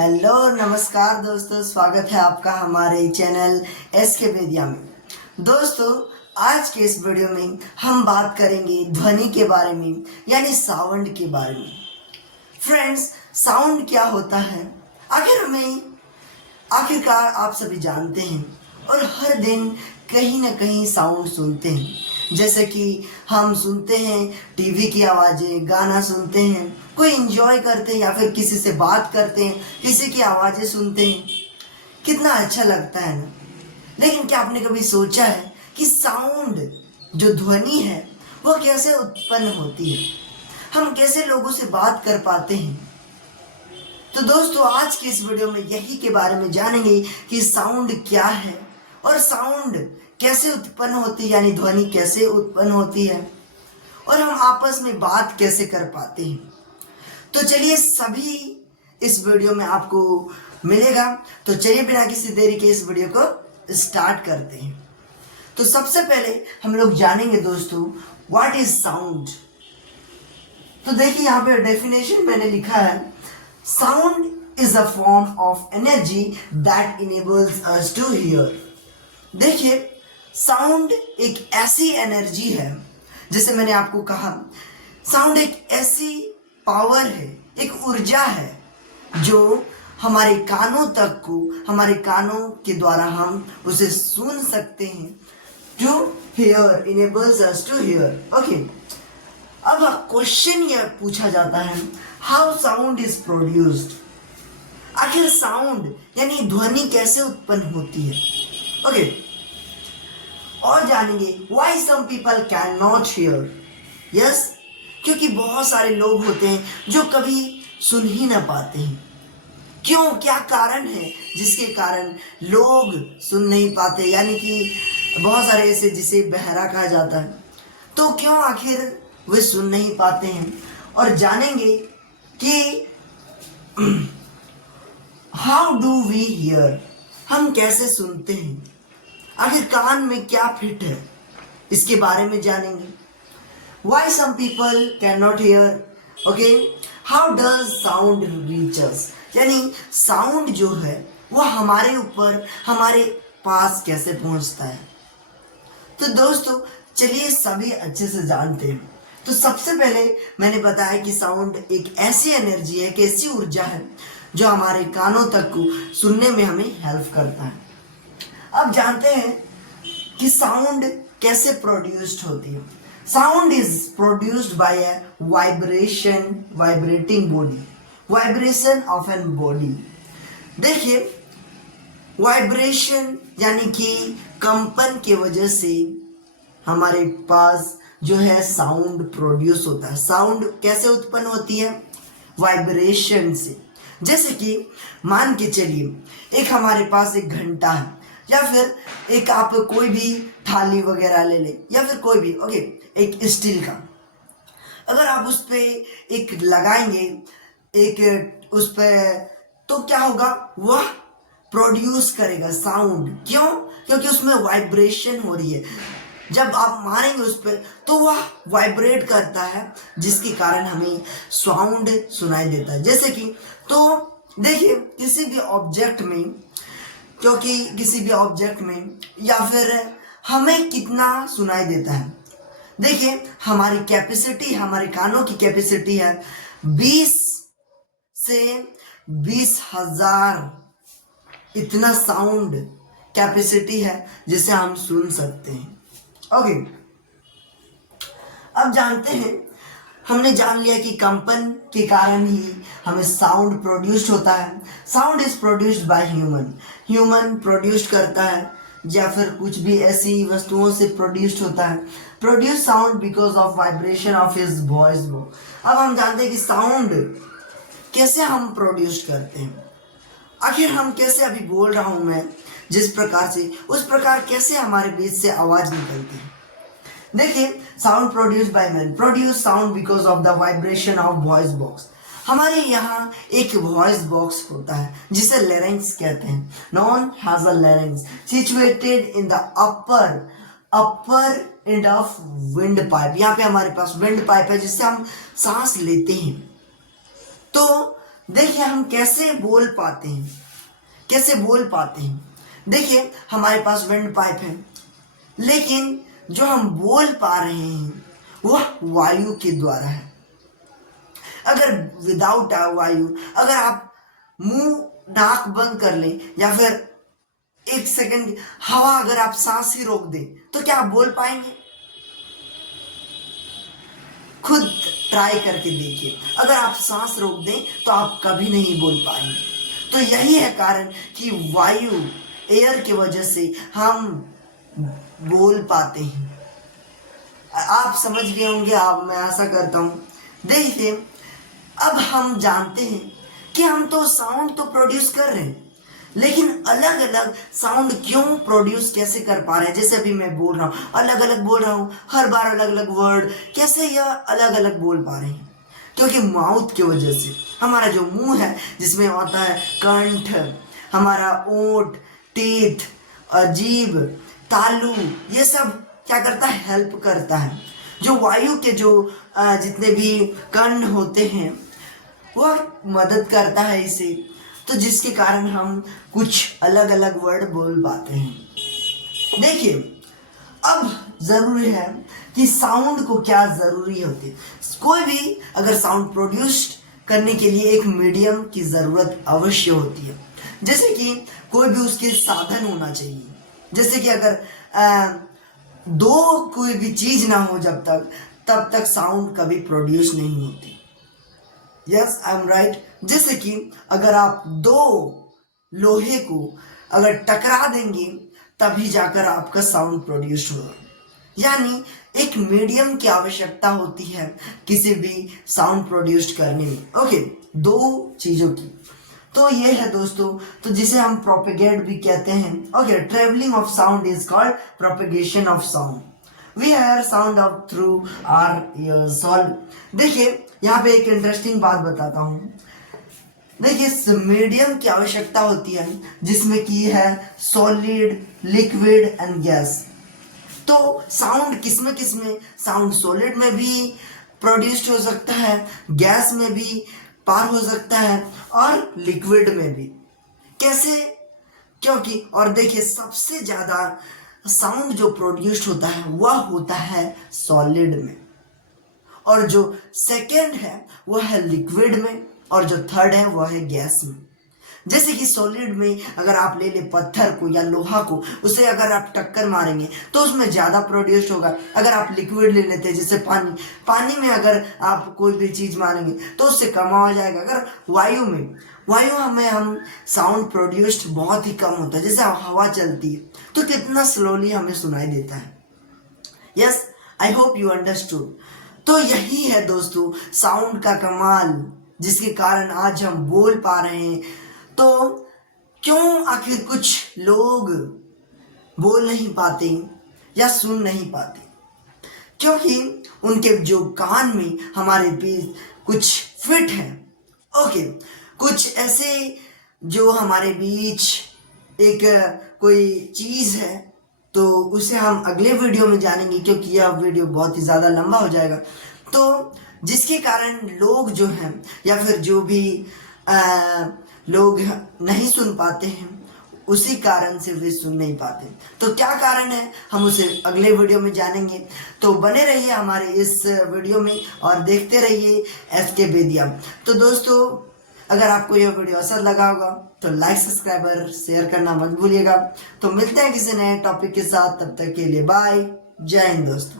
Hello नमस्कार दोस्तों, स्वागत है आपका हमारे चैनल एस के वेदिया में। दोस्तों, आज के इस वीडियो में हम बात करेंगे ध्वनि के बारे में, यानी साउंड के बारे में। फ्रेंड्स, साउंड क्या होता है? आखिरकार आप सभी जानते हैं और हर दिन कहीं ना कहीं साउंड सुनते हैं। जैसे कि हम सुनते हैं टीवी की आवाज़ें, गाना सुनते हैं, कोई इंजॉय करते हैं या फिर किसी से बात करते हैं, किसी की आवाज़ें सुनते हैं। कितना अच्छा लगता है ना। लेकिन क्या आपने कभी सोचा है कि साउंड जो ध्वनि है वो कैसे उत्पन्न होती है? हम कैसे लोगों से बात कर पाते हैं? तो दोस्तों, आज की इस वीडियो में यही के बारे में जानेंगे कि साउंड क्या है और साउंड कैसे उत्पन्न होती है, यानी ध्वनि कैसे उत्पन्न होती है, और हम आपस में बात कैसे कर पाते हैं। तो चलिए, सभी इस वीडियो में आपको मिलेगा। तो चलिए बिना किसी देरी के इस वीडियो को स्टार्ट करते हैं। तो सबसे पहले हम लोग जानेंगे दोस्तों, व्हाट इज साउंड। तो देखिए, यहाँ पे डेफिनेशन मैंने लिखा है, sound is a form of energy that enables us to hear. देखिए, साउंड एक ऐसी एनर्जी है, जैसे मैंने आपको कहा, साउंड एक ऐसी पावर है, एक ऊर्जा है जो हमारे कानों तक को, हमारे कानों के द्वारा हम उसे सुन सकते हैं। To hear, enables us to hear. Okay, अब क्वेश्चन यह पूछा जाता है, हाउ साउंड इज प्रोड्यूस्ड। आखिर साउंड यानी ध्वनि कैसे उत्पन्न होती है? ओके, और जानेंगे why some people can not hear. Yes, क्योंकि बहुत सारे लोग होते हैं जो कभी सुन ही ना पाते हैं। क्यों, क्या कारण है जिसके कारण लोग सुन नहीं पाते, यानी कि बहुत सारे ऐसे जिसे बहरा कहा जाता है। तो क्यों आखिर वे सुन नहीं पाते हैं? और जानेंगे कि हाउ डू वी हियर, हम कैसे सुनते हैं, आखिर कान में क्या फिट है, इसके बारे में जानेंगे। Why some people cannot hear? Okay, how does sound reach us? यानी साउंड जो है वो हमारे ऊपर, हमारे पास कैसे पहुंचता है। तो दोस्तों, चलिए सभी अच्छे से जानते हैं। तो सबसे पहले मैंने बताया कि साउंड एक ऐसी एनर्जी है, एक ऐसी ऊर्जा है जो हमारे कानों तक को सुनने में हमें हेल्प करता है। अब जानते हैं कि साउंड कैसे प्रोड्यूस्ड होती है। Sound is produced by a vibrating body, vibration of an body। देखिए, वाइब्रेशन यानी कि कंपन की वजह से हमारे पास जो है साउंड प्रोड्यूस होता है। साउंड कैसे उत्पन्न होती है? वाइब्रेशन से। जैसे कि मान के चलिए, एक हमारे पास एक घंटा है, या फिर एक आप कोई भी थाली वगैरह ले ले, या फिर कोई भी, ओके, एक स्टील का, अगर आप उस पे एक लगाएंगे, एक उस पे, तो क्या होगा, वह प्रोड्यूस करेगा साउंड। क्यों? क्योंकि उसमें वाइब्रेशन हो रही है। जब आप मारेंगे उस पर तो वह वाइब्रेट करता है, जिसके कारण हमें साउंड सुनाई देता है। जैसे कि, तो देखिए, किसी भी ऑब्जेक्ट में, क्योंकि किसी भी ऑब्जेक्ट में या फिर हमें कितना सुनाई देता है। देखिए, हमारी कैपेसिटी, हमारे कानों की कैपेसिटी है 20 से 20,000, इतना साउंड कैपेसिटी है जिसे हम सुन सकते हैं। ओके, अब जानते हैं, हमने जान लिया कि कंपन के कारण ही हमें साउंड प्रोड्यूस्ड होता है। Sound is produced by human produced करता है, या फिर कुछ भी ऐसी वस्तुओं से प्रोड्यूस्ड होता है। Produce sound because of vibration of his voice. अब हम जानते हैं कि साउंड कैसे हम प्रोड्यूस करते हैं। आखिर हम कैसे, अभी बोल रहा हूं मैं जिस प्रकार से, उस प्रकार कैसे हमारे बीच से आवाज निकलती है। देखिए, sound produce by man, produce sound because of the vibration of voice box. हमारे यहाँ एक वॉइस बॉक्स होता है जिसे लेरिंग्स कहते हैं। Non has a larynx situated in the upper end of wind pipe. यहाँ पे हमारे पास विंड पाइप है जिससे हम सांस लेते हैं। तो देखिए हम कैसे बोल पाते हैं, कैसे बोल पाते हैं। देखिए हमारे पास विंड पाइप है, लेकिन जो हम बोल पा रहे हैं वह वायु के द्वारा है। अगर विदाउट वायु, अगर आप मुंह नाक बंद कर लें या फिर 1 सेकंड हवा अगर आप सांस ही रोक दें तो क्या आप बोल पाएंगे? खुद ट्राई करके देखिए, अगर आप सांस रोक दें तो आप कभी नहीं बोल पाएंगे। तो यही है कारण कि वायु, एयर की वजह से हम बोल पाते हैं। आप समझ गए होंगे, आप, मैं आशा करता हूँ। देखिए अब हम जानते हैं कि हम तो साउंड तो प्रोड्यूस कर रहे हैं, लेकिन अलग अलग साउंड क्यों प्रोड्यूस कैसे कर पा रहे हैं। जैसे अभी मैं बोल रहा हूँ, अलग अलग बोल रहा हूँ, हर बार अलग अलग वर्ड, कैसे यह अलग अलग बोल पा रहे हैं? क्योंकि माउथ की वजह से, हमारा जो मुंह है जिसमें होता है कंठ, हमारा ओंठ, टीथ, जीभ, तालू, ये सब क्या करता है? हेल्प करता है। जो वायु के जो जितने भी कण होते हैं वह मदद करता है इसे, तो जिसके कारण हम कुछ अलग अलग वर्ड बोल पाते हैं। देखिए अब जरूरी है कि साउंड को क्या जरूरी होती है। कोई भी अगर साउंड प्रोड्यूस करने के लिए एक मीडियम की जरूरत अवश्य होती है। जैसे कि कोई भी उसके साधन होना चाहिए। जैसे कि अगर दो कोई भी चीज ना हो जब तक, तब तक साउंड कभी प्रोड्यूस नहीं होती। Yes I am right. जैसे कि अगर आप दो लोहे को अगर टकरा देंगे तभी जाकर आपका साउंड प्रोड्यूस होगा। यानी एक मीडियम की आवश्यकता होती है किसी भी साउंड प्रोड्यूस करने में। ओके, दो चीजों की। तो ये है दोस्तों, तो जिसे हम प्रोपेगेट भी कहते हैं। Okay, travelling of sound is called propagation of sound. We hear sound of through our ears. देखिए यहाँ पे एक इंटरेस्टिंग बात बताता हूँ। देखिए मीडियम की आवश्यकता होती है जिसमें की है सॉलिड, लिक्विड एंड गैस। तो साउंड किसमें किसमें? साउंड सॉलिड में भी प्रोड्यूस्ड हो सकता है, गैस में भी पार हो सकता है, और लिक्विड में भी। कैसे? क्योंकि और देखिए सबसे ज्यादा साउंड जो प्रोड्यूस्ड होता है वह होता है सॉलिड में, और जो सेकेंड है वह है लिक्विड में, और जो थर्ड है वह है गैस में। जैसे कि सॉलिड में अगर आप ले ले पत्थर को या लोहा को, उसे अगर आप टक्कर मारेंगे तो उसमें ज्यादा प्रोड्यूस होगा। अगर आप लिक्विड ले लेते हैं जैसे पानी, पानी में अगर आप कोई भी चीज मारेंगे तो उससे कम हो जाएगा। अगर वायु में, वायु में हम साउंड प्रोड्यूस्ड बहुत ही कम होता है। जैसे हवा चलती है तो कितना स्लोली हमें सुनाई देता है। Yes, I hope you understood. तो यही है दोस्तों साउंड का कमाल, जिसके कारण आज हम बोल पा रहे हैं। तो क्यों आखिर कुछ लोग बोल नहीं पाते या सुन नहीं पाते? क्योंकि उनके जो कान में हमारे बीच कुछ फिट है। ओके, कुछ ऐसे जो हमारे बीच एक कोई चीज है, तो उसे हम अगले वीडियो में जानेंगे क्योंकि यह वीडियो बहुत ही ज़्यादा लंबा हो जाएगा। तो जिसके कारण लोग जो हैं या फिर जो भी लोग नहीं सुन पाते हैं, उसी कारण से वे सुन नहीं पाते। तो क्या कारण है हम उसे अगले वीडियो में जानेंगे। तो बने रहिए हमारे इस वीडियो में और देखते रहिए एसके बेदिया। तो दोस्तों अगर आपको यह वीडियो अच्छा लगा होगा तो लाइक, सब्सक्राइब और शेयर करना मत भूलिएगा। तो मिलते हैं किसी नए टॉपिक के साथ, तब तक के लिए बाय, जय हिंद दोस्तों।